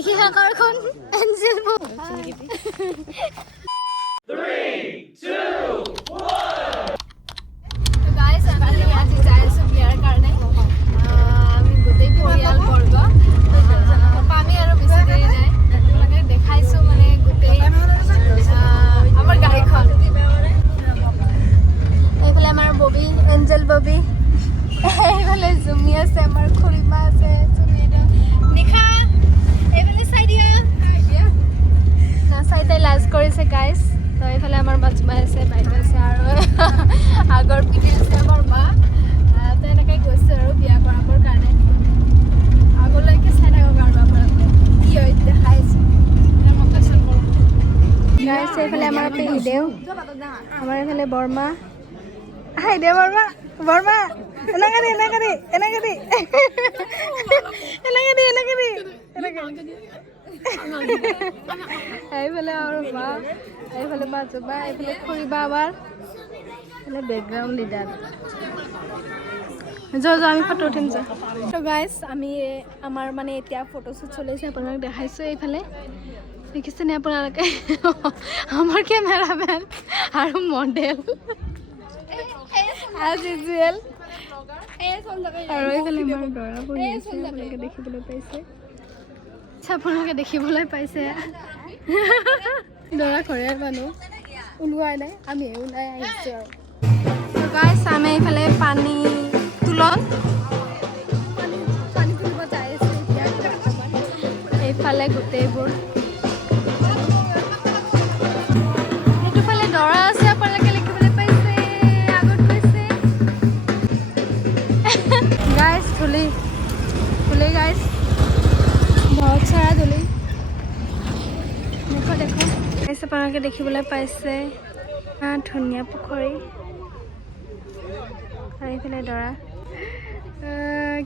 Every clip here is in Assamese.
নিশিহা কাৰখন এঞ্জেল 3, 2, 1. গাইজ আমি আজি যাই আছো বিয়াৰ কাৰণে আমি গোটেই পৰিয়াল বৰ্গ পামি আৰু বেছি দেৰি নাই আপোনালোকে দেখাইছো মানে গোটেই আমাৰ গাড়ীখন এইফালে আমাৰ ববি এঞ্জেল ববি এইফালে জুমি আছে আমাৰ খুৰীমা আছে নিশা এইফালে চাই দিয়া নাচাই তাই লাজ কৰিছে গাইজ তো এইফালে আমাৰ বাজমা আছে বাইদেউ আছে আৰু আগৰ পিঠি আছে আমাৰ মা তো এনেকৈ গৈছে আৰু বিয়া কৰাবৰ কাৰণে আগলৈকে চাই থাকক আৰু আপোনালোকে কি হয় দেখাই আছোঁ গাইজ এইফালে আমাৰ পেহীদেউ আমাৰ এইফালে বৰমা হাই দে বৰমা বৰমা এনেকে দি এনেকে দি এনেকে দি এনেকে দি এনেকে দি এনেকে এইফালে আৰু মা এইফালে বাজবা এইফালে খুৰীবা আবাৰ এইফালে বেকগ্ৰাউণ্ড লিডাৰ যাওঁ আমি ফটো উঠিম যা তো গাইজ আমি আমাৰ মানে এতিয়া ফটোশ্বুট চলিছে আপোনালোক দেখাইছোঁ এইফালে দেখিছেনে আপোনালোকে আমাৰ কেমেৰামেন আৰু মডেল as usual আৰু এইফালে আমাৰ দৰা বহি আছে আপোনালোকে দেখিবলৈ পাইছে আপোনালোকে দেখিবলৈ পাইছে দৰা ঘৰৰ মানুহ ওলোৱাই নাই আমি ওলাই আহিছোঁ আৰু গাইছ আমি এইফালে পানী তুলন পানী তুলিব যাই আছোঁ এতিয়া এইফালে গোটেইবোৰ এইটোফালে দৰা আছে আপোনালোকে দেখিবলৈ পাইছে আগত গৈছে গাইছ ধূলি ধূলি গাইছ বহুত সাৰা ধূলি দেখো দেখো গাইছ আপোনালোকে দেখিবলৈ পাইছে ধুনীয়া পুখুৰী আৰু এইফালে দৰা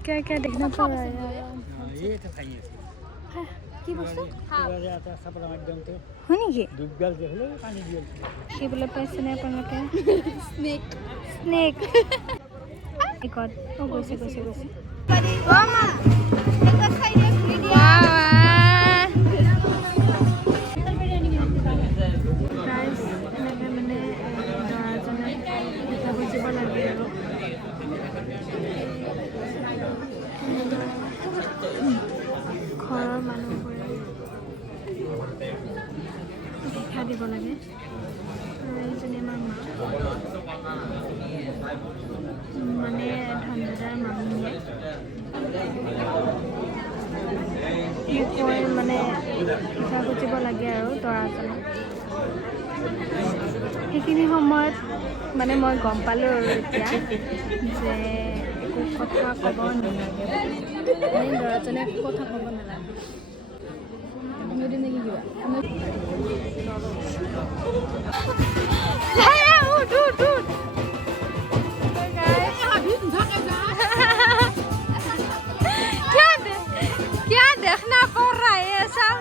কিয় কিয় দেখি নাপাওঁ কি বস্তু হয় নেকি দেখিবলৈ পাইছেনে আপোনালোকে স্নেক স্নেক ক'ত অঁ গৈছে গৈছে গৈছে ঘৰৰ মানুহবোৰে দেখা দিব লাগে এইজনী আমাৰ মা মানে ধনদাদাৰ মামীয়ে কৈ মানে পিঠা খুজিব লাগে আৰু দৰাজনক সেইখিনি সময়ত মানে মই গম পালোঁ আৰু এতিয়া যে একো কথা ক'ব নালাগে মানে দৰাজনে একো কথা ক'ব নালাগে নদী নেকি কিবা क्या देखना पड़ रहा है ये सब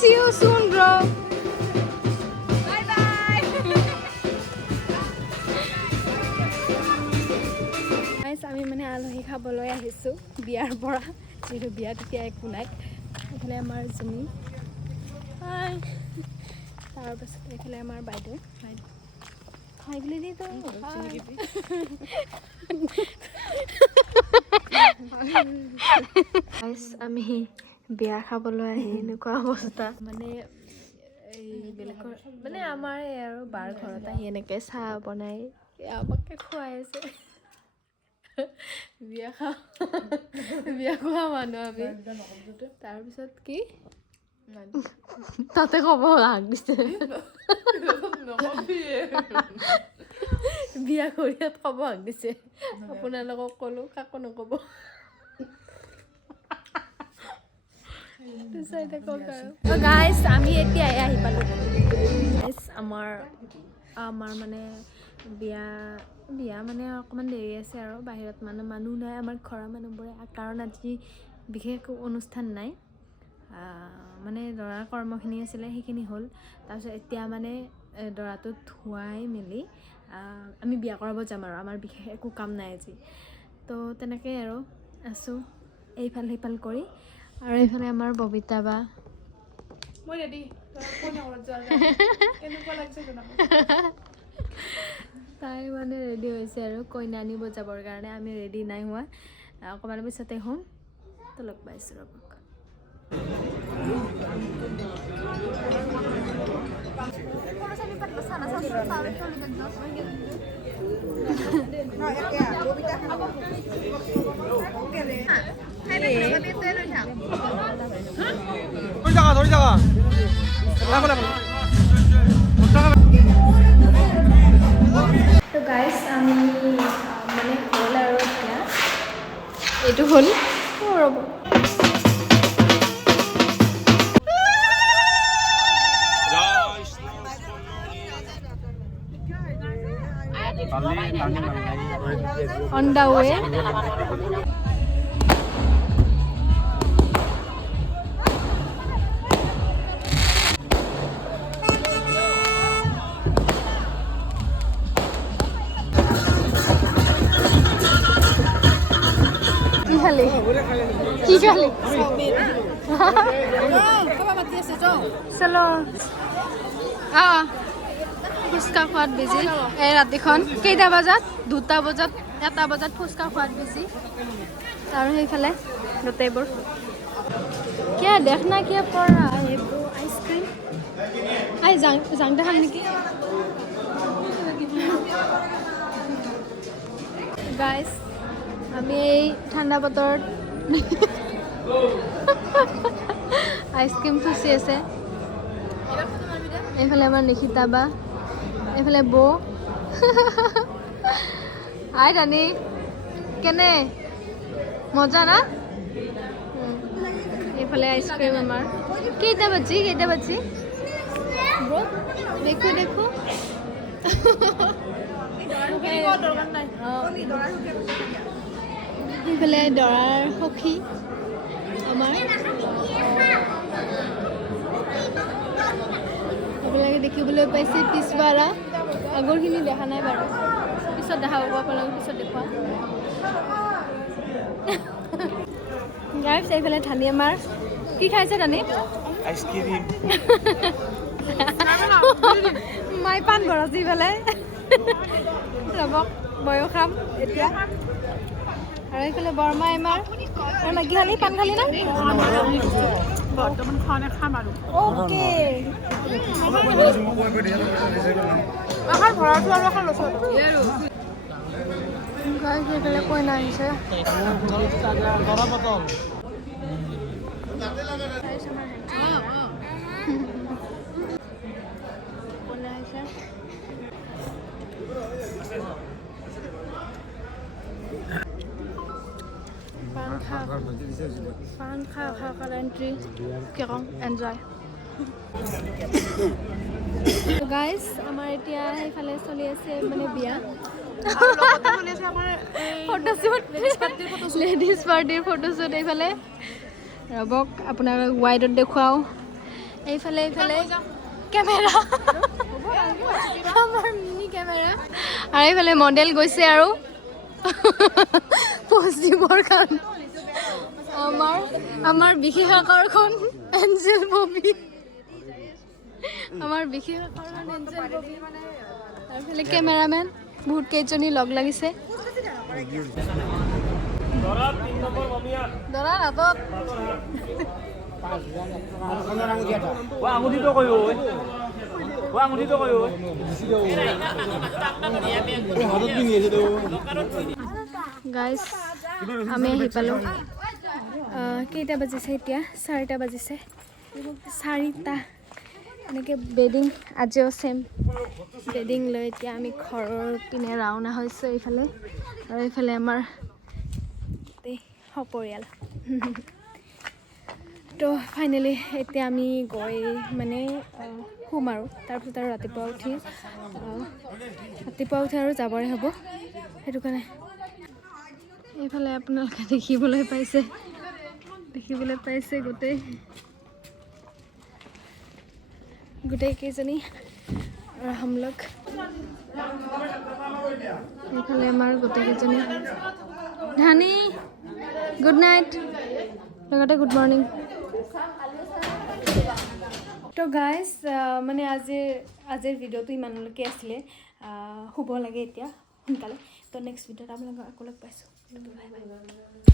See you soon, bro. Bye bye. Guys, আমি মানে আলহী খাবলৈ আহিছোঁ বিয়াৰ পৰা যিহেতু বিয়াত এতিয়া একো নাই এইফালে আমাৰ জুমি তাৰপাছত এইফালে আমাৰ বাইদেউ হাই বুলি দি তই আমি বিয়া খাবলৈ আহি এনেকুৱা অৱস্থা মানে এই বেলেগৰ মানে আমাৰ আৰু বাৰ ঘৰত আহি এনেকৈ চাহ বনাই আমাকে খুৱাই আছে বিয়া খোৱা মানুহ আমি তাৰপিছত কি তাতে ক'ব হাক দিছে বিয়া কৰি ইয়াত ক'ব হাক দিছে আপোনালোকক ক'লোঁ কাকো নক'ব গাইজ আমি এতিয়াই আহি পালোঁ আমাৰ মানে বিয়া মানে অকণমান দেৰি আছে আৰু বাহিৰত মানুহ নাই আমাৰ ঘৰৰ মানুহবোৰে কাৰণ আজি বিশেষ একো অনুষ্ঠান নাই মানে দৰাৰ কৰ্মখিনি আছিলে সেইখিনি হ'ল। তাৰপিছত এতিয়া মানে দৰাটো ধুৱাই মেলি আমি বিয়া কৰাব যাম আৰু আমাৰ বিশেষ একো কাম নাই আজি। তো তেনেকৈ আৰু আছোঁ এইফাল সেইফাল কৰি। আৰু এইফালে আমাৰ ববিতা বা মই ৰেডি তাই মানে ৰেডি হৈছে আৰু কইনা আনিব যাবৰ কাৰণে। আমি ৰেডি নাই হোৱা, অকণমান পিছতে হ'ম। তো লগ পাইছোঁ ৰ'বক। তো গাইজ আমি মানে হ'ল আৰু এতিয়া এইটো হ'ল ৰ'ব। On the way. কি খালি? চলো ফুচকা খোৱাত বেছি এই ৰাতিখন কেইটা বজাত 2টা বজাত 1টা বজাত ফুচকা খোৱাত বেছি। আৰু সেইফালে গোটেইবোৰ কিয় দেখ না কিয় পৰা এইবোৰ আইচক্ৰীম জাংটা খাম নেকি গাইজ। আমি এই ঠাণ্ডা বতৰত আইচক্ৰীম চুচি আছে। এইফালে আমাৰ নিশিতা বা, এইফালে বৌ। আই ৰাণী কেনে মজা না? এইফালে আইচক্ৰীম আমাৰ। কেইটা বাজি দেখো এইফালে দৰাৰ সখী আমাৰ। এইবিলাকে দেখিবলৈ পাইছে পিছবাৰা। আগৰখিনি দেখা নাই বাৰু, পিছত দেখা পাব আপোনালোকে, পিছত দেখুৱাম। গাইছ এইফালে ধানি আমাৰ কি খাইছে ধানি? আইচক্ৰীম। মাই পাণ ভৰাইছে ইফালে। ৰ'বক ময়ো খাম এতিয়া। আৰু এইফালে বৰমাই আমাৰ আৰু মাইকী খালি পাণ খালি না? বৰ্তমান খানে খাম আৰু অ'কে আহাৰ ভৰাটো আৰু এখন লৈছোঁ গাইছ এইফালে কইনা আহিছে। পান খা এণ্ট্ৰি কি কওঁ এনজয়। গাইজ আমাৰ এতিয়া সেইফালে চলি আছে মানে বিয়া ফটোশ্বুট, লেডিজ পাৰ্টিৰ ফটোশ্বুট। এইফালে ৰ'বক আপোনালোক ৱাইডত দেখুৱাওঁ। এইফালে কেমেৰা, আমাৰ মিনি কেমেৰা। আৰু এইফালে মডেল গৈছে আৰু প'জ দিবৰ কাৰণে। আমাৰ বিশেষ আকৰ্ষণ এঞ্জেল ববি। আমাৰ বিশেষ আকৰ্ষণ এঞ্জেল ববি। আৰু এইফালে কেমেৰামেন বহুত কেইজনী লগ লাগিছে। দৰা হাতত আঙুঠিটো কয় আঙুঠিটো কয় গাইজ আমি আহি পালোঁ। কেইটা বাজিছে এতিয়া? 4টা বাজিছে। 4টা এনেকৈ বেডিং আজিও চেম বেডিং লৈ এতিয়া আমি ঘৰৰ পিনে ৰাওনা হৈছোঁ এইফালে। আৰু এইফালে আমাৰ গোটেই সপৰিয়াল। তো ফাইনেলি এতিয়া আমি গৈ মানে শুম আৰু তাৰপিছত আৰু ৰাতিপুৱা উঠি আৰু যাবৰে হ'ব। সেইটো কাৰণে এইফালে আপোনালোকে দেখিবলৈ পাইছে গোটেই গোটেই কেইজনী আৰু হামলোক এইফালে আমাৰ গোটেই কেইজনী ধানি গুড নাইট লগতে গুড মৰ্ণিং তো গাইজ মানে আজিৰ ভিডিঅ'টো ইমানলৈকে আছিলে শুব লাগে এতিয়া সোনকালে তো নেক্সট ভিডিঅ'ত আপোনালোকক আকৌ লগ পাইছোঁ বাই বাই